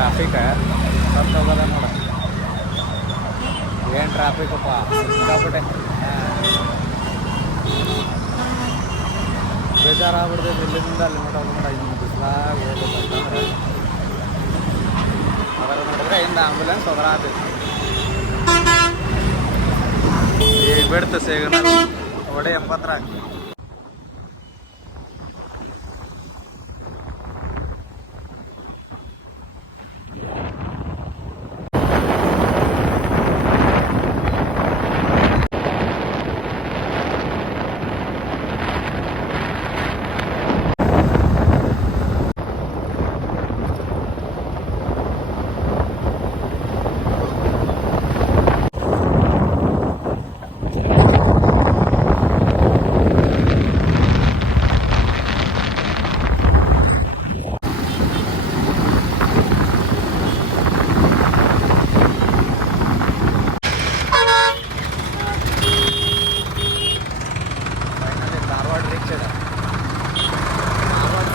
Traffic ಹೋಗೋದ ನೋಡ. ಏನು ಟ್ರಾಫಿಕಪ್ಪ ಸಿಕ್ಕಾಬಿಟ್ಟೆ. ಬೇಜಾರಾಗ್ಬಿಡ್ತೈತೆ ಇಲ್ಲಿಂದ ಅಲ್ಲಿ ಮಟ್ಟ ಹೋಗ್ಬೇಡ. ಇನ್ನು ಬಿಸಿಲಾಗ ಹೋಗ್ಬೇಕಂತಂದ್ರೆ ಅದರ ನೋಡಿದ್ರೆ ಇಂದ ಆಂಬುಲೆನ್ಸ್ ಹೋಗಲಾತೈತಿ. ಈಗ ಬಿಡ್ತು ಸೇಗನ ಒಡೆ 80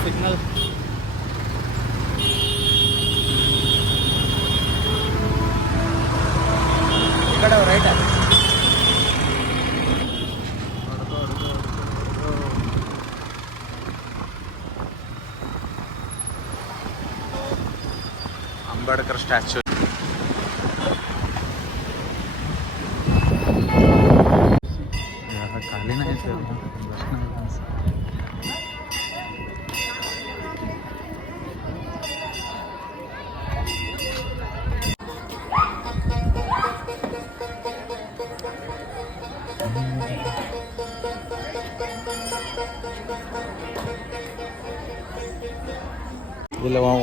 ಸಿಗ್ನಲ್. ಈ ಕಡೆ ರೈಟ್ ಅಂಬೇಡ್ಕರ್ ಸ್ಟ್ಯಾಚ್ಯೂ. ಖಾಲಿನ ಐತೆ ಇಲ್ಲ.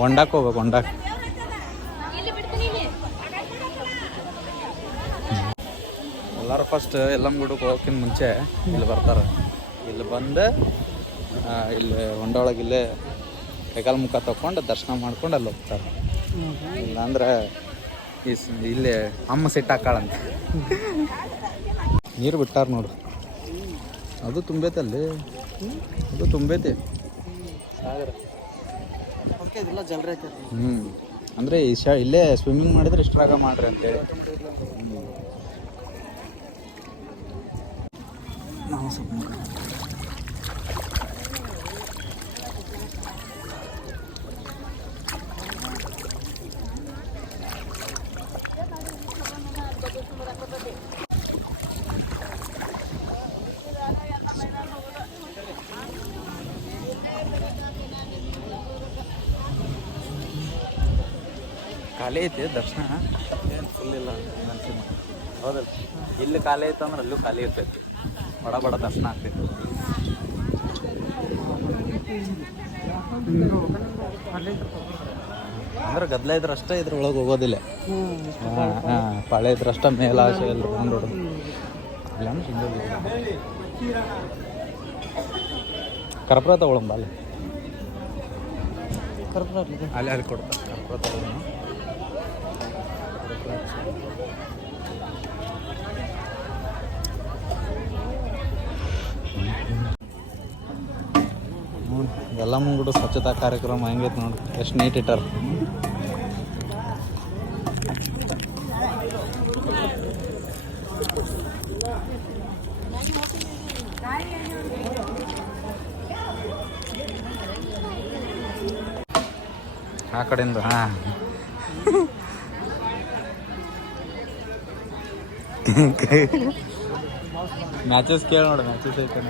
ಹೊಂಡಕ್ಕೆ ಹೋಗ್ಬೇಕು. ಹೊಂಡಕ್ಕೆ ಎಲ್ಲರೂ ಫಸ್ಟ್ ಯಲ್ಲಮ್ಮಗುಡ್ಡಕ್ಕೆ ಹೋಗೋಕ್ಕಿಂತ ಮುಂಚೆ ಇಲ್ಲಿ ಬರ್ತಾರೆ. ಇಲ್ಲಿ ಬಂದು ಇಲ್ಲಿ ಹೊಂಡ ಒಳಗೆ ಇಲ್ಲೇ ಕೈಕಾಲು ಮುಖ ತಗೊಂಡು ದರ್ಶನ ಮಾಡ್ಕೊಂಡು ಅಲ್ಲಿ ಹೋಗ್ತಾರೆ. ಇಲ್ಲಾಂದ್ರೆ ಇಲ್ಲಿ ಅಮ್ಮ ಸಿಟ್ಟಾಕಾಳಂತ ನೀರು ಬಿಟ್ಟಾರ ನೋಡು. ಅದು ತುಂಬೈತೆ ಅಲ್ಲಿ. ಅದು ತುಂಬೈತೆ ಸಾಗರ. ಅಂದರೆ ಇಲ್ಲೇ ಸ್ವಿಮ್ಮಿಂಗ್ ಮಾಡಿದ್ರೆ ಇಷ್ಟ್ರಾಗ ಮಾಡ್ರಿ ಅಂತೇಳಿ. ನಾವು ಖಾಲಿ ಐತಿ ದರ್ಶನ. ಏನು ಫುಲ್ ಇಲ್ಲ ಅನ್ಸಿಲ್ಲ. ಹೌದಲ್ಲ, ಇಲ್ಲಿ ಖಾಲಿ ಐತೆ ಅಂದ್ರೆ ಅಲ್ಲೂ ಖಾಲಿ ಇರ್ತೈತಿ. ಬಡ ಬಡ ದರ್ಶನ ಆಗ್ತೈತಿ. ಅಂದ್ರೆ ಗದ್ದಲ ಇದ್ರಷ್ಟೇ ಇದ್ರೊಳಗೆ ಹೋಗೋದಿಲ್ಲ. ಹಾಂ ಪಾಳೆ ಇದ್ರಷ್ಟ ಮೇಲಾಸೆ ಎಲ್ಲ ನೋಡು. ಇಲ್ಲ ಅಂದ್ರೆ ಸಿಂಗಲ್ ಕರ್ಪೂರ ತಗೊಳಂಬ ಅಲ್ಲಿ. ಕರ್ಪೂರ ಅಲ್ಲಿ ಕೊಡ್ತಾರೆ. ಕರ್ಪೂರ ತಗೊಳ್ಳೋಣ. ಯಲ್ಲಮ್ಮಗುಡ್ಡ ಸ್ವಚ್ಛತಾ ಕಾರ್ಯಕ್ರಮ ಹೆಂಗೈತೆ ನೋಡಿ. ಎಷ್ಟು ನೀಟ್ ಇಟ್ಟಾರ. ಆ ಕಡೆಯಿಂದ ಮ್ಯಾಚಸ್ ಕೇಳಿ ನೋಡು. ಮ್ಯಾಚಸ್ ಐತೆ.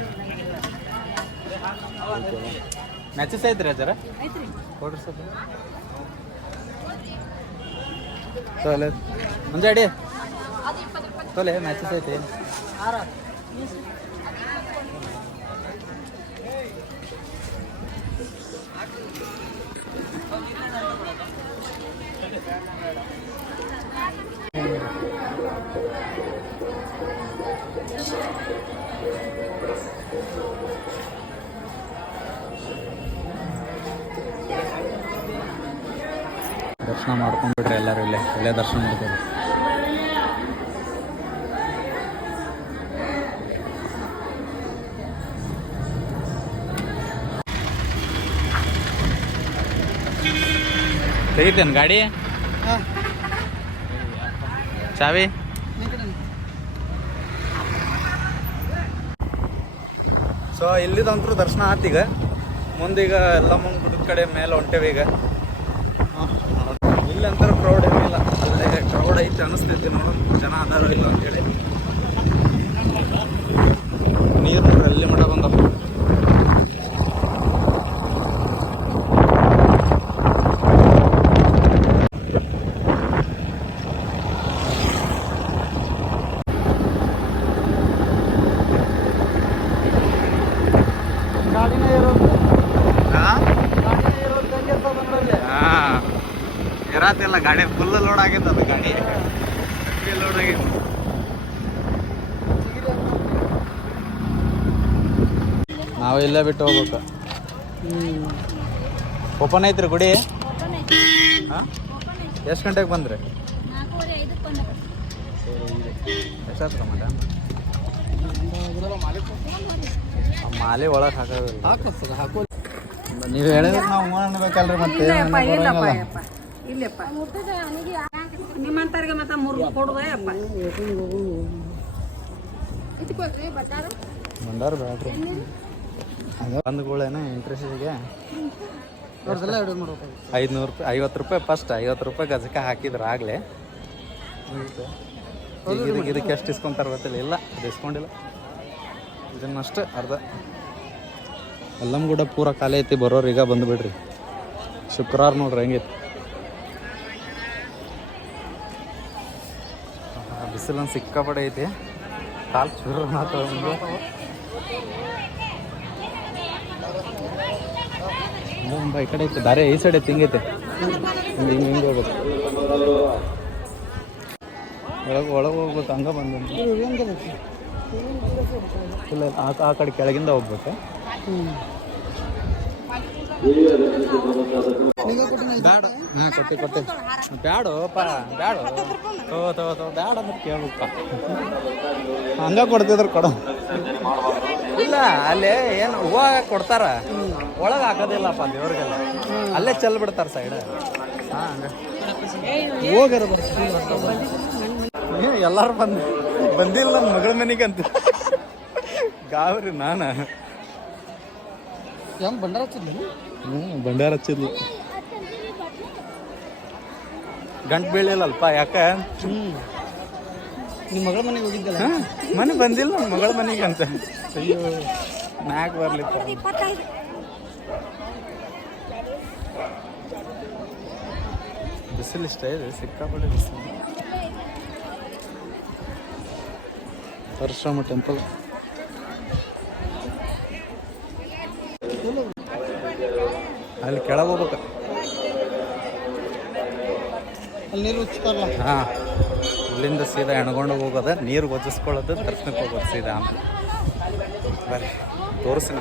ಮ್ಯಾಚಸ್ ಐತ್ರಿ ಅಜ್ಜರ ಕೊಡ್ರಿ ಸ್ವಲ್ಪ. ತೋಲೆ ಮುಂಜಾಡಿ ತೋಲೆ ಮ್ಯಾಚಸ್ ಐತೆ. ದರ್ಶನ ಮಾಡ್ಕೊಂಡ್ಬಿಟ್ರೆ ಎಲ್ಲರೂ ಇಲ್ಲೇ ದರ್ಶನ ಮಾಡ್ತಾರೆ. ತೆಗಿತೇನೆ ಗಾಡಿ. ಚಾವಿ ಸೊ ಇಲ್ಲಿದಂತರೂ ದರ್ಶನ ಆತೀಗ. ಮುಂದೀಗ ಎಲ್ಲ ಗುಡ್ಡದ ಕಡೆ ಮೇಲೆ ಹೊಂಟೇವಿ ಈಗ. ಇಲ್ಲಂತರ ಕ್ರೌಡ್ ಏನಿಲ್ಲ, ಅಲ್ಲೇ ಕ್ರೌಡ್ ಐತೆ ಅನಿಸ್ತೈತಿ. ನೋಡೋಣ ಜನ ಅದಾರೋ ಇಲ್ಲ ಅಂತೇಳಿ. ನೀರು ನೋಡ್ರಿ ಅಲ್ಲಿ ಮಠ ಬಂದಪ್ಪ. ಇರತ್ತಿಲ್ಲ ಗಾಡಿ ಫುಲ್ ಲೋಡ್ ಆಗೈತೆ. ಅದು ಗಾಡಿ ಲೋಡ್ ಆಗೈತೆ. ನಾವು ಇಲ್ಲೇ ಬಿಟ್ಟು ಹೋಗ್ಬೇಕು. ಓಪನ್ ಐತ್ರಿ ಗುಡಿ? ಹಾಂ, ಎಷ್ಟು ಗಂಟೆಗೆ ಬಂದ್ರಿ? ಎಷ್ಟಾಯ್ತು ಮಟ? ಮಾಲೆ ಒಳಗೆ ಹಾಕೋ. ನೀವು ಹೇಳಿದ್ರೆ ನಾವು ಅನ್ಬೇಕಲ್ರಿ. ಮತ್ತೆ ನಿಮ್ಮಂತವ್ರಿಗೆ ಮತ್ತೆ ಮೂರು ಕೊಡುದಪ್ಪ. ಬಂದಾರ ಬ್ಯಾಡ್ರಿ ಬಂದ್ಗಳೇನ ಇಂಟ್ರೆಸ್ಟಿಗೆ 500 ರೂಪಾಯಿ 50 ರೂಪಾಯಿ ಫಸ್ಟ್ 50 ರೂಪಾಯಿ ಗಜಕ್ಕೆ ಹಾಕಿದ್ರು ಆಗಲೇ. ಇದಕ್ಕೆ ಎಷ್ಟು ಇಸ್ಕೊಂತಾರೆ ಗೊತ್ತಿಲ್ಲ. ಇಲ್ಲ ಅದು ಇಸ್ಕೊಂಡಿಲ್ಲ. ಇದನ್ನಷ್ಟೇ ಅರ್ಧ. ಎಲ್ಲಮ್ ಕೂಡ ಪೂರ ಖಾಲಿ ಐತಿ. ಬರೋರು ಈಗ ಬಂದುಬಿಡ್ರಿ. ಶುಕ್ರವಾರ ನೋಡ್ರಿ ಹೆಂಗೈತಿ. ಬಿಸಿಲೊಂದು ಸಿಕ್ಕಾಪಡೆ ಐತಿ. ಕಾಲು ಚೂರು ಮಾತ್ರ ಈ ಕಡೆ ಐತೆ ದಾರೆ. ಈ ಸೈಡ್ ಐತೆ ಹಿಂಗೈತೆ. ಹಿಂಗೆ ಹಿಂಗೆ ಹೋಗ್ಬೇಕು. ಒಳಗೆ ಹೋಗ್ಬೇಕು. ಹಂಗೆ ಬಂದ ಇಲ್ಲ ಆ ಕಡೆ ಕೆಳಗಿಂದ ಹೋಗ್ಬೇಕು. ಬ್ಯಾಡ. ಹಾಂ ಕೊಟ್ಟೆ ಬ್ಯಾಡೋಪ್ಪ ಬ್ಯಾಡ. ಬ್ಯಾಡ ಅಂದ್ರೆ ಕೇಳ್ಬೇಕಪ್ಪ. ಹಂಗ ಕೊಡ್ತಿದ್ರು ಕೊಡೋ. ಇಲ್ಲ ಅಲ್ಲೇ ಏನು ಹೂವು ಕೊಡ್ತಾರ, ಒಳಗೆ ಹಾಕೋದಿಲ್ಲಪ್ಪ ದೇವ್ರಿಗೆಲ್ಲ. ಅಲ್ಲೇ ಚೆಲ್ ಬಿಡ್ತಾರ ಸೈಡ್. ಹಾಂ ಹಂಗೆ ಹೋಗಿರ ಎಲ್ಲರೂ ಬಂದಿಲ್ಲ ನನ್ನ ಮಗಳ ಮನೆಗಂತ ಗಾವ್ರಿ. ನಾನು ಭಂಡಾರ ಹಚ್ಚಿದ್ಲು. ಭಂಡಾರ ಹಚ್ಚಿದ್ಲು. ಗಂಟು ಬೀಳಿಲ್ಲಲ್ಪ. ಯಾಕೆ? ನಿಮ್ಮ ಮಗಳ ಮನೆಗೆ ಹೋಗಿದ್ದಲ್ಲ. ಮನೆ ಬಂದಿಲ್ಲ ನನ್ನ ಮಗಳ ಮನೆಗೆ ಅಂತ. ಅಯ್ಯೋ ನಾಲ್ಕು ಬರ್ಲಿಪ್ಪ. ಬಿಸಿಲು ಇಷ್ಟ ಇದೆ, ಸಿಕ್ಕಾಪಟ್ಟೆ ಬಿಸಿಲು. ಪರಶುರಾಮ ಟೆಂಪಲ್. ಅಲ್ಲಿ ಕೆಳಗೆ ಹೋಗ್ಬೇಕು. ಅಲ್ಲಿ ನೀರು ಉಚ್ತಾರಲ್ಲ. ಹಾಂ, ಇಲ್ಲಿಂದ ಸೀದಾ ಎಣ್ಕೊಂಡು ಹೋಗೋದು, ನೀರು ಗೊಜ್ಜಿಸ್ಕೊಳ್ಳೋದು, ದರ್ಶನಕ್ಕೆ ಹೋಗೋದು ಸೀದಾ ಅಂತ. ಬರ್ರಿ ತೋರಿಸಿ.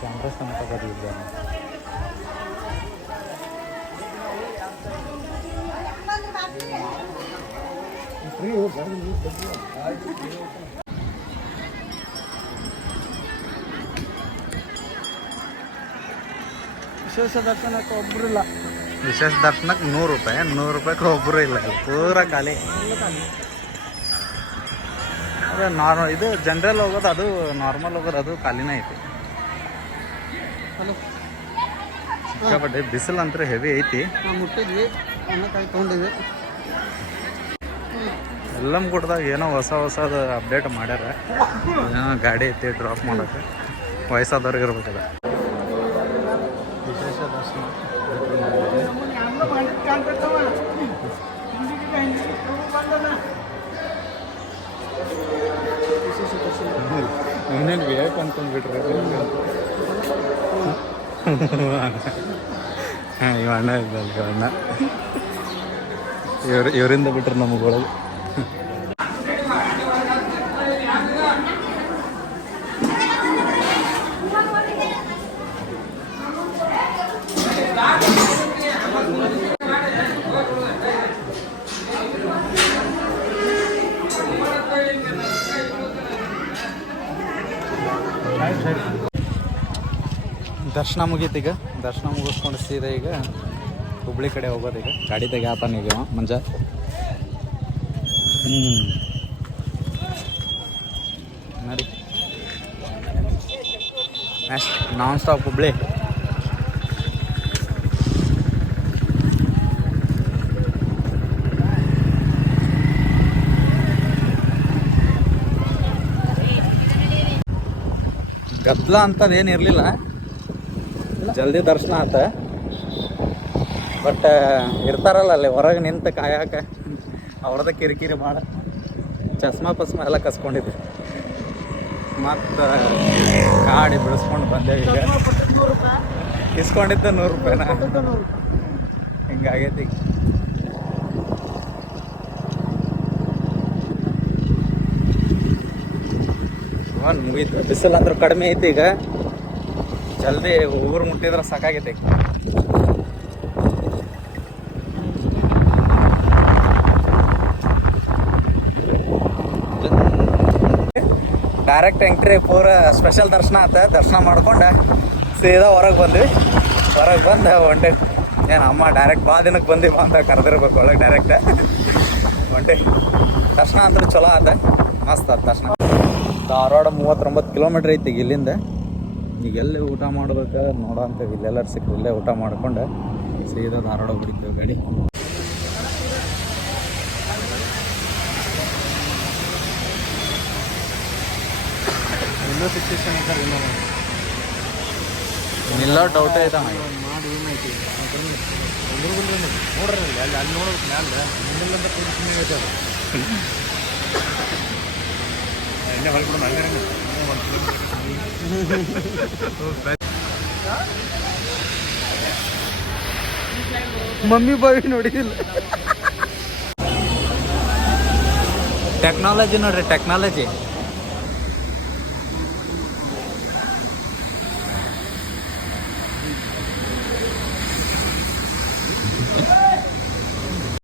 ಕ್ಯಾಮ್ರಾ ಸಂಪರ್ಕದಿಲ್ಲ. ವಿಶೇಷ ದರ್ಶನಕ್ಕೆ ಒಬ್ಬರು ಇಲ್ಲ. ವಿಶೇಷ ದರ್ಶನಕ್ಕೆ 100 ರೂಪಾಯಿ. 100 ರೂಪಾಯಿಗೆ ಒಬ್ಬರು ಇಲ್ಲ. ಪೂರ ಖಾಲಿ. ಅದೇ ನಾರ್ಮಲ್ ಇದು ಜನರಲ್ ಹೋಗೋದು, ಅದು ನಾರ್ಮಲ್ ಹೋಗೋದು, ಅದು ಖಾಲಿನೇ ಐತಿ. ಸಿಕ್ಕಾಪಟ್ಟೆ ಬಿಸಿಲು ಅಂತೂ ಹೆವಿ ಐತಿ. ಮುಟ್ಟಿದ್ವಿ, ಅನ್ನಕ್ಕಾಗಿ ತೊಗೊಂಡಿದ್ವಿ. ಎಲ್ಲಮ್ ಕೊಡ್ದಾಗ ಏನೋ ಹೊಸದು ಅಪ್ಡೇಟ್ ಮಾಡ್ಯಾರ. ಏನೋ ಗಾಡಿ ಐತಿ ಡ್ರಾಪ್ ಮಾಡೋಕ್ಕೆ. ವಯಸ್ಸಾದವ್ರಿಗೆ ಇರ್ಬೇಕಲ್ಲ. ವಿಶೇಷ ದರ್ಶನ ಇನ್ನೇನು ಬೇಕು ಅಂತಂದ್ಬಿಟ್ರೆ. ಹಾಂ, ಇವ ಅಣ್ಣ ಇದ್ದಲ್ಲ. ಅಣ್ಣ ಇವರಿಂದ ಬಿಟ್ರೆ ನಮಗೊಳಗೆ. ದರ್ಶನ ಮುಗೀತು ಈಗ. ದರ್ಶನ ಮುಗಿಸ್ಕೊಂಡು ಸೀದಾ ಈಗ ಹುಬ್ಳಿ ಕಡೆ ಹೋಗೋದು. ಈಗ ಗಾಡಿ ತೆಗಿತಾನ ಈಗ ಮಂಜ. ನೋಡಿ ನಾನ್ ಸ್ಟಾಪ್ ಹುಬ್ಳಿ. ಗದ್ದಲ ಅಂತದ್ದು ಏನು ಇರಲಿಲ್ಲ, ಜಲ್ದಿ ದರ್ಶನ ಆತ. ಬಟ್ ಇರ್ತಾರಲ್ಲ ಅಲ್ಲಿ ಹೊರಗೆ ನಿಂತು ಕಾಯಕ, ಅವ್ರದ ಕಿರಿಕಿರಿ ಭಾಳ. ಚಸ್ಮಾ ಪಸ್ಮಾ ಎಲ್ಲ ಕಸ್ಕೊಂಡಿದ್ದೆ. ಮತ್ತು ಗಾಡಿ ಬಿಡಿಸ್ಕೊಂಡು ಬಂದೇವಿ. ಈಗ ಇಸ್ಕೊಂಡಿದ್ದೆ 100 ರೂಪಾಯಿನ. ಹಿಂಗಾಗೈತಿ. ಮುಗೀತು. ಬಿಸಿಲು ಅಂದ್ರೆ ಕಡಿಮೆ ಐತಿ ಈಗ. ಜಲ್ದಿ ಊರು ಮುಟ್ಟಿದ್ರೆ ಸಾಕಾಗೈತಿ. ಡೈರೆಕ್ಟ್ ಎಂಟ್ರಿ ಪೂರ ಸ್ಪೆಷಲ್ ದರ್ಶನ ಆತ. ದರ್ಶನ ಮಾಡ್ಕೊಂಡು ಸೀದಾ ಹೊರಗೆ ಬಂದ್ವಿ. ಹೊರಗೆ ಬಂದು ಹೊಂಟೆ. ಏನು ಅಮ್ಮ ಡೈರೆಕ್ಟ್ ಬಾ ದಿನಕ್ಕೆ ಬಂದಿವ ಅಂತ ಕರೆದಿರ್ಬೇಕು ಒಳಗೆ. ಡೈರೆಕ್ಟ್ ಹೊಂಟೆ. ದರ್ಶನ ಅಂದ್ರೆ ಚಲೋ ಆತ, ಮಸ್ತ್ ಆತ ದರ್ಶನ. ಧಾರವಾಡ 39 ಕಿಲೋಮೀಟ್ರ್ ಐತಿ ಈಗ ಇಲ್ಲಿಂದ. ಈಗ ಎಲ್ಲಿ ಊಟ ಮಾಡ್ಬೇಕು ನೋಡೋ ಅಂತೇವಿ. ಇಲ್ಲೆಲ್ಲರೂ ಸಿಕ್ಕರು ಇಲ್ಲೇ ಊಟ ಮಾಡ್ಕೊಂಡು ಸೀದಾ ಧಾರವಾಡ ಬಿಡ್ತೇವೆ ಗಾಡಿ. ಎಲ್ಲೋ ಸಿಕ್ಸೇಷನ್ ಅಂತ ಇಲ್ಲ ಡೌಟ್ ಆಯ್ತಾ ಮಾಡಿ ಏನೈತಿ ನೋಡ್ರಿ ಅಲ್ಲಿ ಅಲ್ಲಿ ನೋಡ್ಬೇಕು ಮ್ಯಾಲೆ ಮುಂದಿಲ್ಲಂತ ಸುಮ್ಮನೆ ಐತೆ ಅದು. ಎಣ್ಣೆ ಹೊರಗೆ ಮಮ್ಮಿ ಬಾವಿ ನೋಡಿದಿಲ್ಲ. ಟೆಕ್ನಾಲಜಿ ನೋಡ್ರಿ, ಟೆಕ್ನಾಲಜಿ.